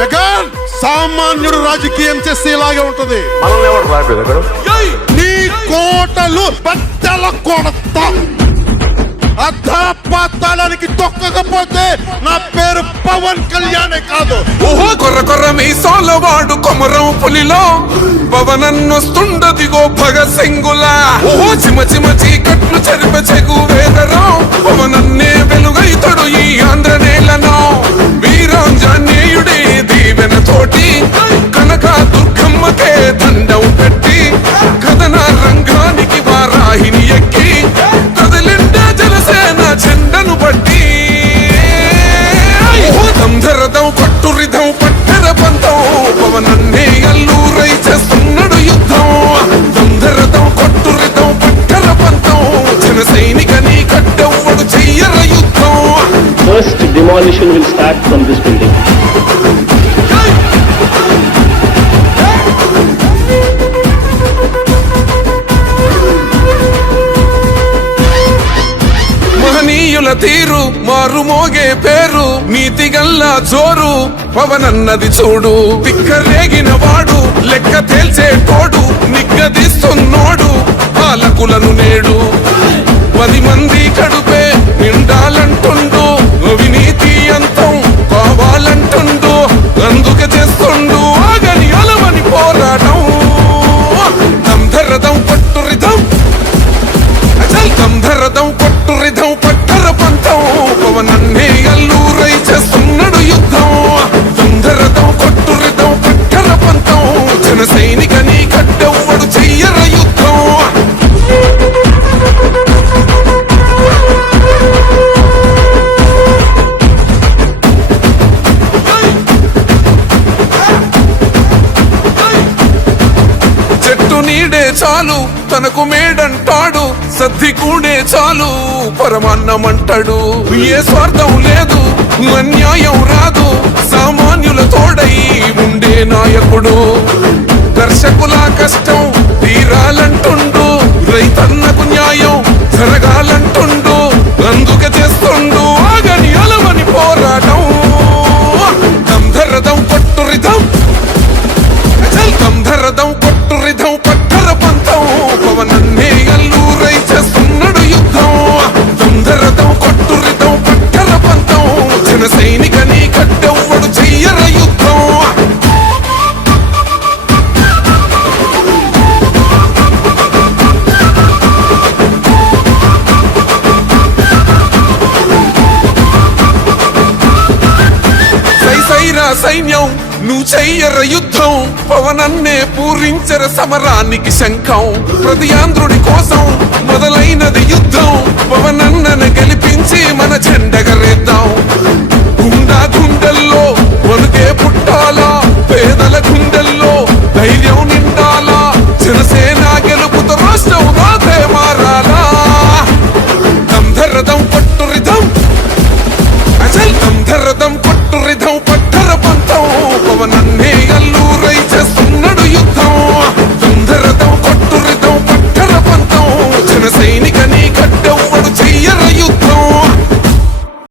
జగన్ సామాన్యుడు రాజకీయం చేస్తే ఇలాగే ఉంటది. నీ కోటలు బద్దల కొడతా. అధాపాతాళానికి తొక్కకపోతే నా పేరు పవన్ కళ్యాణే కాదు. ఓహో కొర్ర కొర్ర మీసాల వాడు కొమరం పులిలో పవనన్నొస్తుండదిగో భగత్ సింగులా. ఓహో చిమ చిమ చీకట్లు చెరిప చెగు వేదరా పవనన్నే వెలుగైతడు ఈ ఆంధ్ర నేలను. వీరాంజనేయుడి దీవెన తోటి కనక దుర్గమ్మకే దండం పెట్టి కథన రంగానికి వారాహిని ఎక్కి కదలిండా జనసేన జెండను బట్టి. దంధరదం కొట్టురిదం పట్టర పంతం పవనన్నే అల్లూరై చేస్తున్నాడు యుద్ధం. దంధరదం కొట్టురిదం పట్టర పంతం జన సైనికని కట్టెవ్వడు చెయ్యర యుద్ధం. First demolition will start from this building. మహనీయుల తీరు మారుమోగే పేరు నీతిగల్లా జోరు పవనన్నది చూడు. పిక్కరేగిన వాడు లెక్క తేల్చేటోడు నిగ్గదీస్తున్నోడు పాలకులను నేడు. 10 మంది కడుపే నిండాలంటుండు అవినీతి అంతం కావాలంటుండు. అందుకే చేస్తుండు ఆగని అలవని పోరాటం. దంధరదం కొట్టురిదం అచల్ దంధరదం కొట్టురిదం పట్టర పంతం పవనన్నే అల్లూరై చేస్తున్నాడు యుద్ధం. దంధరదం కొట్టురిదం పట్టర పంతం జన సైనికని కట్టెవ్వడు చెయ్యర యుద్ధం. చెట్టు నీడే చాలు తనకు మేడంటాడు సద్ది కూడే చాలు పరమాన్నమంటాడు. ఏ స్వార్థం లేదు అన్యాయం రాదు సామాన్యుల తోడై ఉండే నాయకుడు. దర్శకుల కష్టం తీరాలంటుండు రైతన్నకు న్యాయం జరగాలంటుండు. అందుకే చేస్తుండు ఆగని అలవని పోరాటం. దంధరదం కొట్టురిదం అచల్ దంధరదం కొట్టురిదం పట్టర పంతం పవనన్నే అల్లూరై చేస్తున్నాడు యుద్ధం. దంధరదం కొట్టురిదం పట్టర పంతం జన సైనికని కట్టెవ్వడు చెయ్యర యుద్ధం. సైసైరా సైన్యం నువ్వు చెయ్యర యుద్ధం పవనన్నే పూరించర సమరానికి శంఖం. ప్రతి ఆంధ్రుడి కోసం మొదలైనది యుద్ధం